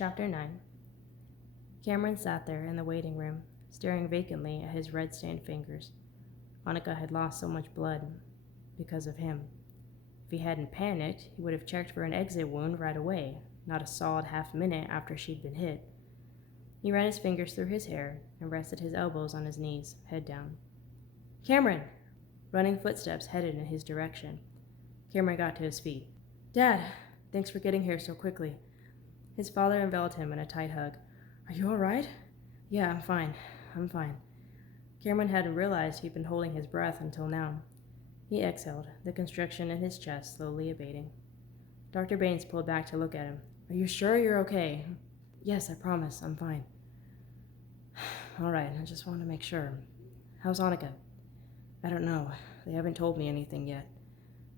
Chapter 9. Cameron sat there in the waiting room, staring vacantly at his red-stained fingers. Annika had lost so much blood because of him. If he hadn't panicked, he would have checked for an exit wound right away, not a solid half-minute after she'd been hit. He ran his fingers through his hair and rested his elbows on his knees, head down. "Cameron!" Running footsteps headed in his direction. Cameron got to his feet. "Dad! Thanks for getting here so quickly." His father enveloped him in a tight hug. "Are you all right?" "Yeah, I'm fine. Cameron hadn't realized he'd been holding his breath until now. He exhaled, the constriction in his chest slowly abating. Dr. Baines pulled back to look at him. "Are you sure you're okay?" "Yes, I promise. I'm fine." "All right, I just wanted to make sure. How's Annika?" "I don't know. They haven't told me anything yet."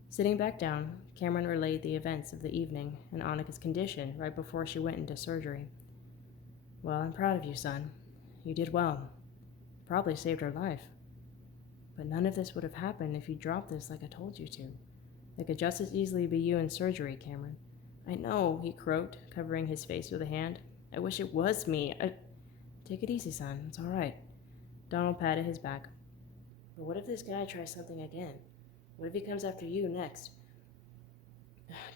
Sitting back down, Cameron relayed the events of the evening and Annika's condition right before she went into surgery. "Well, I'm proud of you, son. You did well. Probably saved her life. But none of this would have happened if you dropped this like I told you to. It could just as easily be you in surgery, Cameron." "I know," he croaked, covering his face with a hand. "I wish it was me. Take it easy, son. It's all right." Donald patted his back. "But what if this guy tries something again? What if he comes after you next?"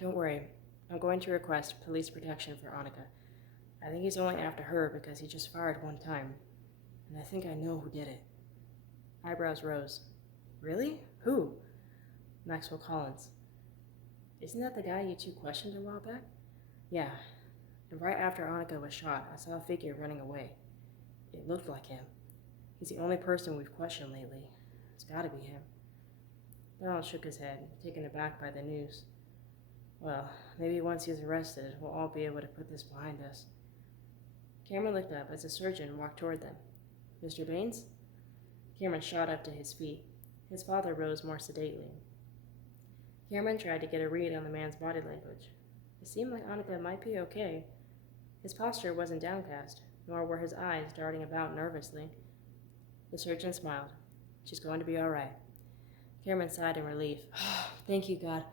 "Don't worry. I'm going to request police protection for Annika. I think he's only after her because he just fired one time. And I think I know who did it." Eyebrows rose. "Really? Who?" "Maxwell Collins." "Isn't that the guy you two questioned a while back?" "Yeah. And right after Annika was shot, I saw a figure running away. It looked like him. He's the only person we've questioned lately. It's gotta be him." Donald shook his head, taken aback by the news. "Well, maybe once he's arrested, we'll all be able to put this behind us." Cameron looked up as a surgeon walked toward them. "Mr. Baines?" Cameron shot up to his feet. His father rose more sedately. Cameron tried to get a read on the man's body language. It seemed like Annika might be okay. His posture wasn't downcast, nor were his eyes darting about nervously. The surgeon smiled. "She's going to be all right." Cameron sighed in relief. "Thank you, God.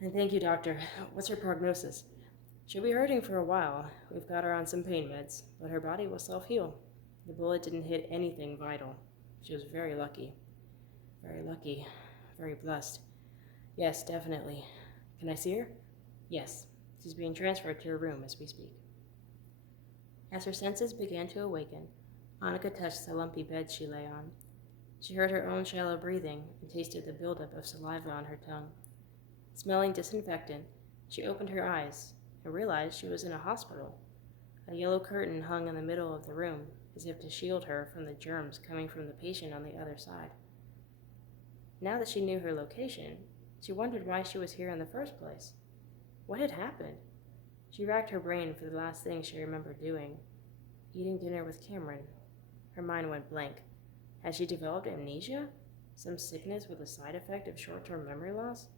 And thank you, doctor. What's her prognosis?" "She'll be hurting for a while. We've got her on some pain meds, but her body will self-heal. The bullet didn't hit anything vital. She was very lucky. Very blessed." "Yes, definitely. Can I see her?" "Yes. She's being transferred to her room as we speak." As her senses began to awaken, Annika touched the lumpy bed she lay on. She heard her own shallow breathing and tasted the buildup of saliva on her tongue. Smelling disinfectant, she opened her eyes and realized she was in a hospital. A yellow curtain hung in the middle of the room, as if to shield her from the germs coming from the patient on the other side. Now that she knew her location, she wondered why she was here in the first place. What had happened? She racked her brain for the last thing she remembered doing. Eating dinner with Cameron. Her mind went blank. Had she developed amnesia? Some sickness with a side effect of short-term memory loss?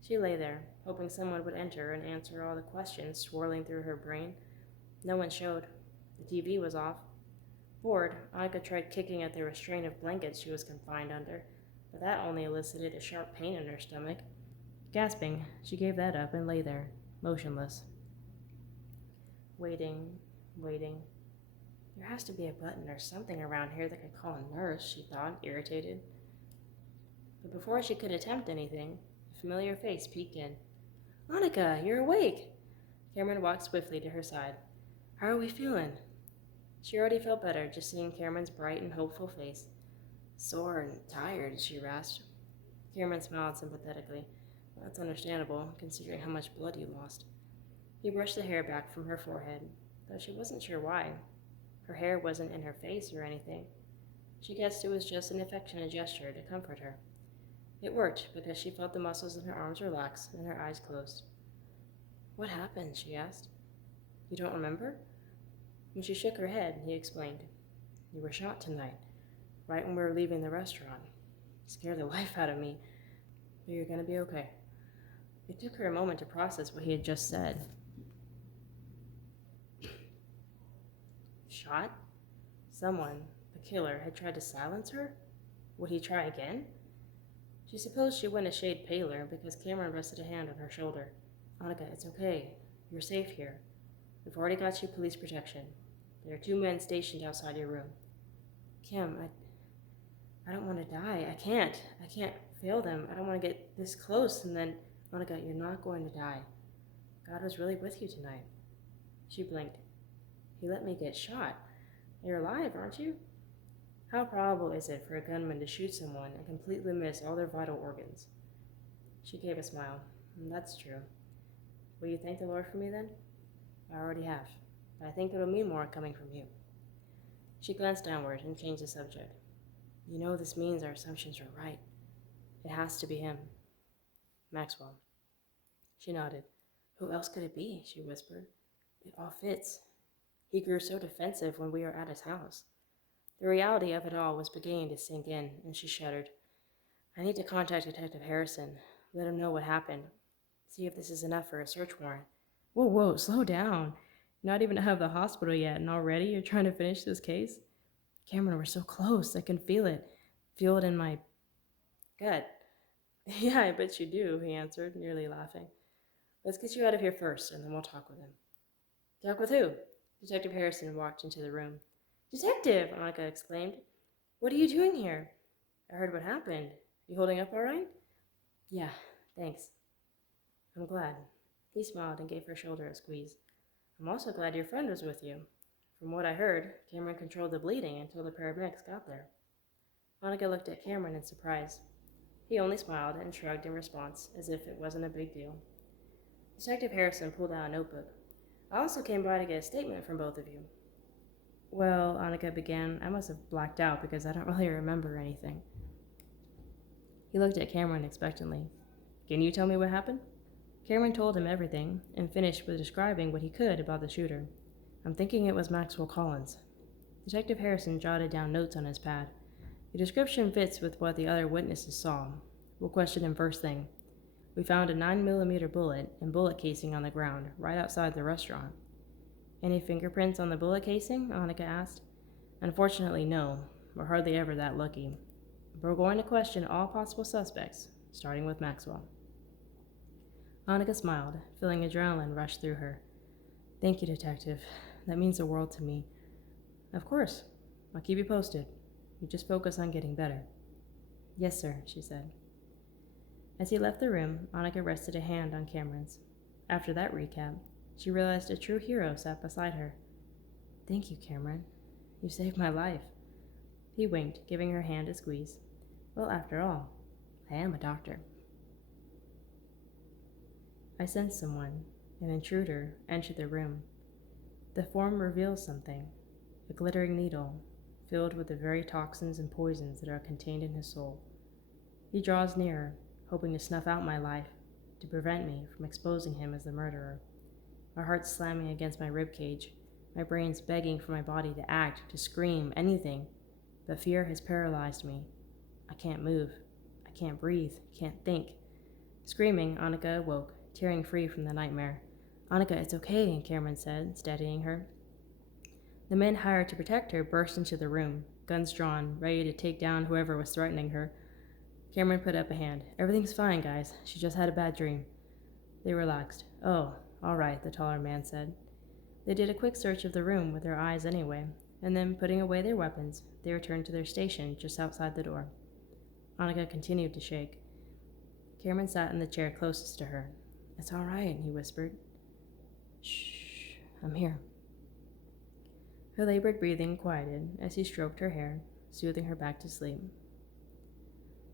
She lay there, hoping someone would enter and answer all the questions swirling through her brain. No one showed. The TV was off. Bored, Annika tried kicking at the restraint of blankets she was confined under, but that only elicited a sharp pain in her stomach. Gasping, she gave that up and lay there, motionless. Waiting. There has to be a button or something around here that could call a nurse, she thought, irritated. But before she could attempt anything, a familiar face peeked in. "Annika, you're awake!" Cameron walked swiftly to her side. "How are we feeling?" She already felt better just seeing Cameron's bright and hopeful face. "Sore and tired," she rasped. Cameron smiled sympathetically. "Well, that's understandable, considering how much blood you lost." He brushed the hair back from her forehead, though she wasn't sure why. Her hair wasn't in her face or anything. She guessed it was just an affectionate gesture to comfort her. It worked because she felt the muscles in her arms relax and her eyes closed. "What happened?" she asked. "You don't remember?" When she shook her head, he explained. "You were shot tonight, right when we were leaving the restaurant. It scared the life out of me, but you're going to be okay." It took her a moment to process what he had just said. Shot? Someone, the killer, had tried to silence her? Would he try again? She supposed she went a shade paler because Cameron rested a hand on her shoulder. "Annika, it's okay. You're safe here." We've already got you police protection. There are 2 men stationed outside your room. Kim, I don't want to die. I can't fail them. I don't want to get this close and then, Monica, you're not going to die. God was really with you tonight. She blinked. He let me get shot. You're alive, aren't you? How probable is it for a gunman to shoot someone and completely miss all their vital organs? She gave a smile. That's true. Will you thank the Lord for me then? I already have, but I think it'll mean more coming from you. She glanced downward and changed the subject. You know this means our assumptions are right. It has to be him. Maxwell. She nodded. Who else could it be? She whispered. It all fits. He grew so defensive when we were at his house. The reality of it all was beginning to sink in, and she shuddered. I need to contact Detective Harrison, let him know what happened, see if this is enough for a search warrant. Whoa, slow down. You're not even out of the hospital yet, and already you're trying to finish this case? Cameron, we're so close. I can feel it. Feel it in my gut. Yeah, I bet you do, he answered, nearly laughing. Let's get you out of here first, and then we'll talk with him. Talk with who? Detective Harrison walked into the room. Detective! Annika exclaimed. What are you doing here? I heard what happened. You holding up all right? Yeah, thanks. I'm glad. He smiled and gave her shoulder a squeeze. I'm also glad your friend was with you. From what I heard, Cameron controlled the bleeding until the paramedics got there. Monica looked at Cameron in surprise. He only smiled and shrugged in response, as if it wasn't a big deal. Detective Harrison pulled out a notebook. I also came by to get a statement from both of you. Well, Annika began, I must have blacked out because I don't really remember anything. He looked at Cameron expectantly. Can you tell me what happened? Cameron told him everything and finished with describing what he could about the shooter. I'm thinking it was Maxwell Collins. Detective Harrison jotted down notes on his pad. The description fits with what the other witnesses saw. We'll question him first thing. We found a 9mm bullet and bullet casing on the ground, right outside the restaurant. Any fingerprints on the bullet casing? Annika asked. Unfortunately, no. We're hardly ever that lucky. But we're going to question all possible suspects, starting with Maxwell. Annika smiled, feeling adrenaline rush through her. Thank you, Detective. That means the world to me. Of course. I'll keep you posted. You just focus on getting better. Yes, sir, she said. As he left the room, Annika rested a hand on Cameron's. After that recap, she realized a true hero sat beside her. Thank you, Cameron. You saved my life. He winked, giving her hand a squeeze. Well, after all, I am a doctor. I sensed someone, an intruder, enter the room. The form reveals something, a glittering needle, filled with the very toxins and poisons that are contained in his soul. He draws nearer, hoping to snuff out my life, to prevent me from exposing him as the murderer. My heart slamming against my ribcage, my brains begging for my body to act, to scream, anything, but fear has paralyzed me. I can't move. I can't breathe. Can't think. Screaming, Annika awoke, tearing free from the nightmare. Annika, it's okay, Cameron said, steadying her. The men hired to protect her burst into the room, guns drawn, ready to take down whoever was threatening her. Cameron put up a hand. Everything's fine, guys. She just had a bad dream. They relaxed. Oh, all right, the taller man said. They did a quick search of the room with their eyes anyway, and then, putting away their weapons, they returned to their station just outside the door. Annika continued to shake. Cameron sat in the chair closest to her. It's all right, he whispered. Shh, I'm here. Her labored breathing quieted as he stroked her hair, soothing her back to sleep.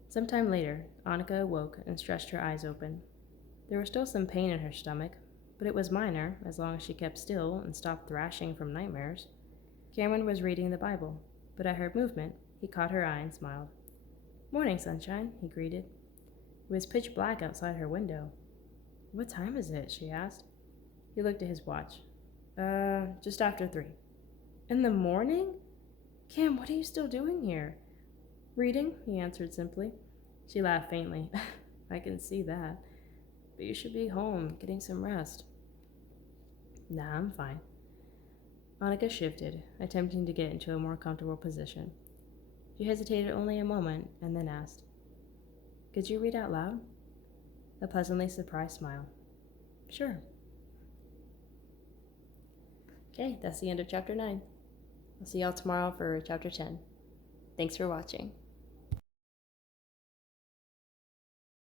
Sometime later, Annika awoke and stretched her eyes open. There was still some pain in her stomach, but it was minor as long as she kept still and stopped thrashing from nightmares. Cameron was reading the Bible, but at her movement, he caught her eye and smiled. Morning, sunshine, he greeted. It was pitch black outside her window. What time is it? She asked. He looked at his watch. Just after 3. In the morning? Cam, what are you still doing here? Reading, he answered simply. She laughed faintly. I can see that. But you should be home, getting some rest. Nah, I'm fine. Annika shifted, attempting to get into a more comfortable position. She hesitated only a moment and then asked, Could you read out loud? A pleasantly surprised smile. Sure. Okay, that's the end of chapter 9. I'll see y'all tomorrow for chapter 10. Thanks for watching.